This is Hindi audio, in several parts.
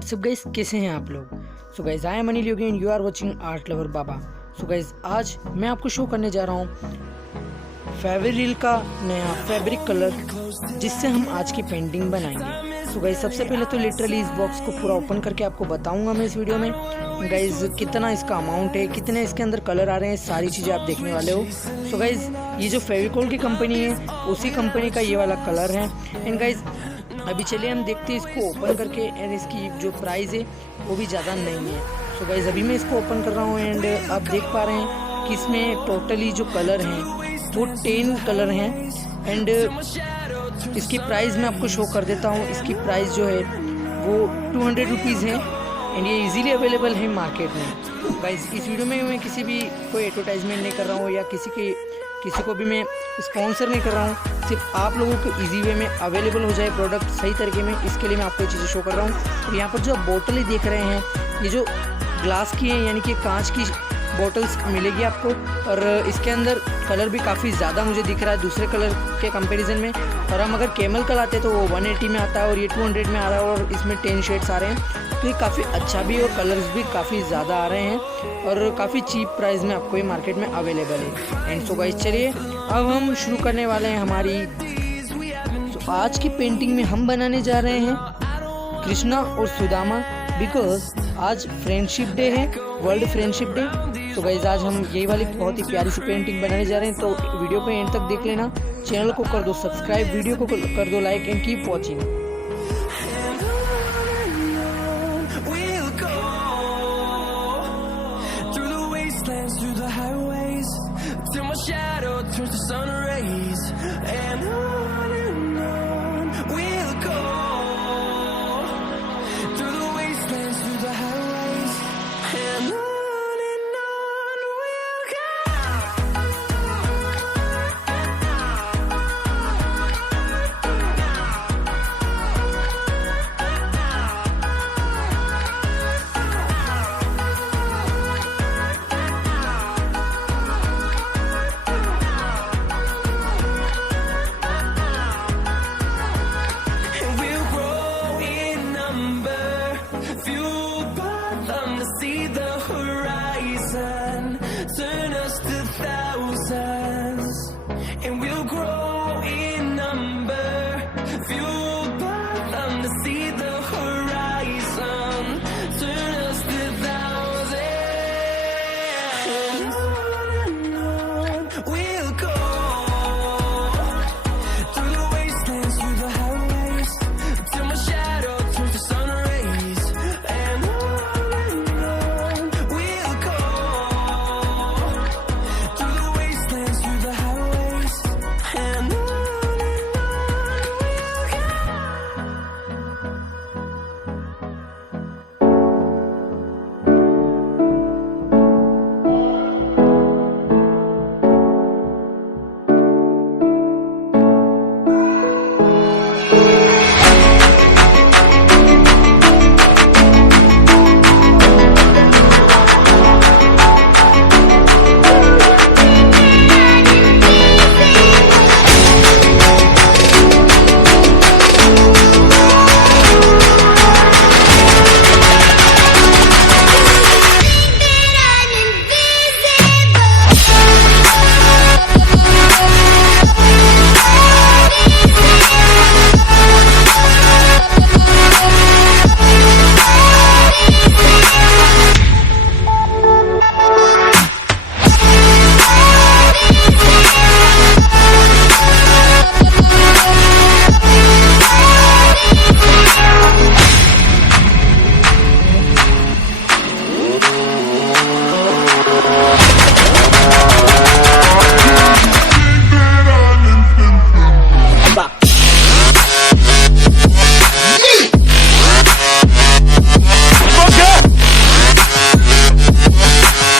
व्हाट्सअप गाइस, कैसे हैं आप लोग। So guys, I am Anil Yogi and you are watching art lover Baba. So guys, आज मैं आपको शो करने जा रहा हूँ फेविरिल का नया फैब्रिक कलर, जिससे हम आज की पेंटिंग बनाएंगे। सो गाइस, सबसे पहले तो लिटरली इस बॉक्स को पूरा ओपन करके आपको बताऊंगा मैं इस वीडियो में गाइस कितना इसका अमाउंट है, कितने इसके अंदर कलर आ रहे हैं, सारी चीज़ें आप देखने वाले हो। सो गाइस, ये जो फेविकोल की कंपनी है उसी कंपनी का ये वाला कलर है। एंड गाइस, अभी चलिए हम देखते हैं इसको ओपन करके। एंड इसकी जो प्राइस है वो भी ज़्यादा नहीं है। सो गाइस, अभी मैं इसको ओपन कर रहा हूँ एंड आप देख पा रहे हैं कि इसमें टोटली जो कलर हैं वो 10 कलर हैं। एंड इसकी प्राइस मैं आपको शो कर देता हूँ। इसकी प्राइस जो है वो 200 रुपीज़ है एंड ये इजीली अवेलेबल है मार्केट में। गाइस, इस वीडियो में मैं किसी भी कोई एडवर्टाइजमेंट नहीं कर रहा हूँ या किसी को भी मैं स्पॉन्सर नहीं कर रहा हूँ। सिर्फ आप लोगों को इजी वे में अवेलेबल हो जाए प्रोडक्ट सही तरीके में, इसके लिए मैं आपको ये चीज़ें शो कर रहा हूँ। और यहाँ पर जो बोतलें देख रहे हैं, ये जो ग्लास की है यानी कि कांच की बॉटल्स मिलेगी आपको। और इसके अंदर कलर भी काफ़ी ज़्यादा मुझे दिख रहा है दूसरे कलर के कंपैरिजन में। और हम अगर केमिकल लाते हैं तो वो 180 में आता है और ये 200 में आ रहा है और इसमें 10 शेड्स आ रहे हैं। तो ये काफ़ी अच्छा भी और कलर्स भी काफ़ी ज़्यादा आ रहे हैं और काफ़ी चीप प्राइस में आपको ये मार्केट में अवेलेबल है। एंड सो गाइस, चलिए अब हम शुरू करने वाले हैं हमारी आज की पेंटिंग में हम बनाने जा रहे हैं कृष्णा और सुदामा, बिकॉज आज फ्रेंडशिप डे है, वर्ल्ड फ्रेंडशिप डे। तो गाइस, आज हम यही वाली बहुत ही प्यारी सी पेंटिंग बनाने जा रहे हैं। तो वीडियो को एंड तक देख लेना, चैनल को कर दो सब्सक्राइब, वीडियो को कर दो like and keep watching.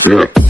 Yeah.